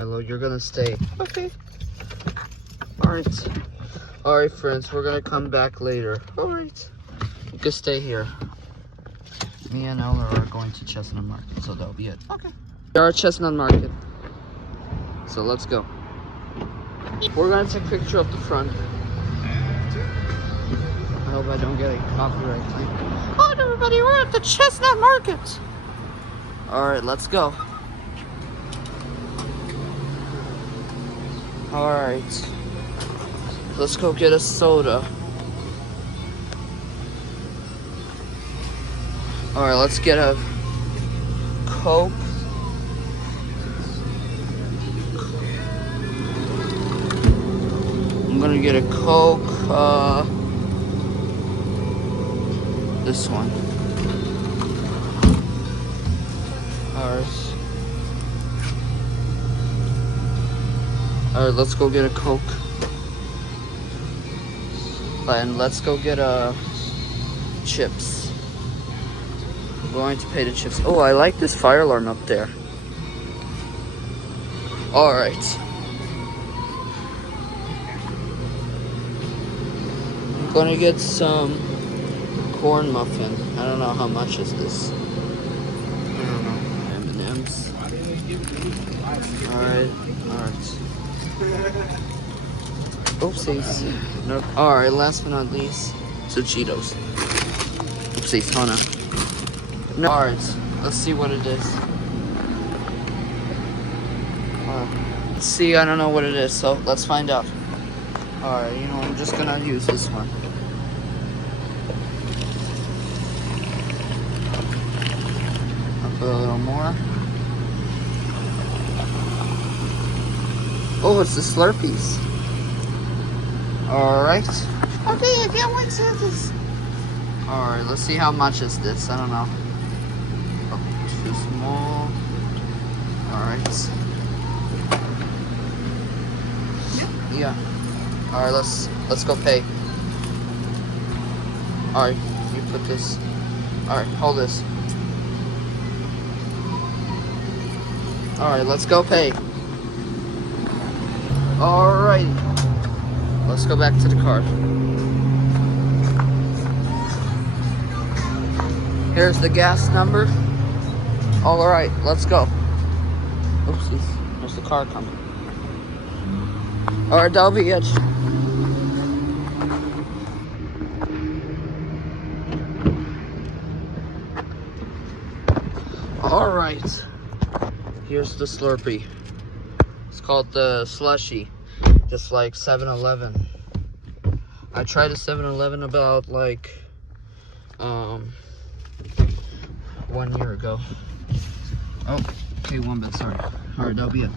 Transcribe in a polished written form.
Hello, you're gonna stay. Okay. Alright. Alright, friends, we're gonna come back later. Alright. You can stay here. Me and Elinor are going to Chestnut Market, so that'll be it. Okay. We are at Chestnut Market. So let's go. We're gonna take a picture of the front. I hope I don't get a copyright claim. Hi everybody, we're at the Chestnut Market. Alright, let's go. Alright. Let's go get a soda. Alright, let's get a Coke. I'm gonna get a Coke, this one. Alright, let's go get a Coke. And let's go get chips. I'm going to pay the chips. Oh, I like this fire alarm up there. Alright. I'm gonna get some corn muffin. I don't know how much is this. I don't know. M&M's. Alright. Oopsies. No. Alright, last but not least, so Cheetos. Oopsies, hold on. No. Alright, let's see what it is. Let's see, I don't know what it is, so let's find out. Alright, you know, I'm just gonna use this one. I'll put a little more. Oh, it's the Slurpees. Alright. Okay, I can't wait to this. Alright, let's see how much is this. I don't know. Oh, too small. Alright. Yeah. Alright, let's go pay. Alright, you put this. Alright, hold this. Alright, let's go pay. Alright. Let's go back to the car. Here's the gas number. Alright, let's go. Oopsies, there's the car coming. Alright, that'll be it. Alright. Here's the Slurpee. It's called the Slushy. Just like 7-Eleven. I tried a 7-Eleven about like 1 year ago. Oh, okay, one bit, sorry. Alright, that'll be it.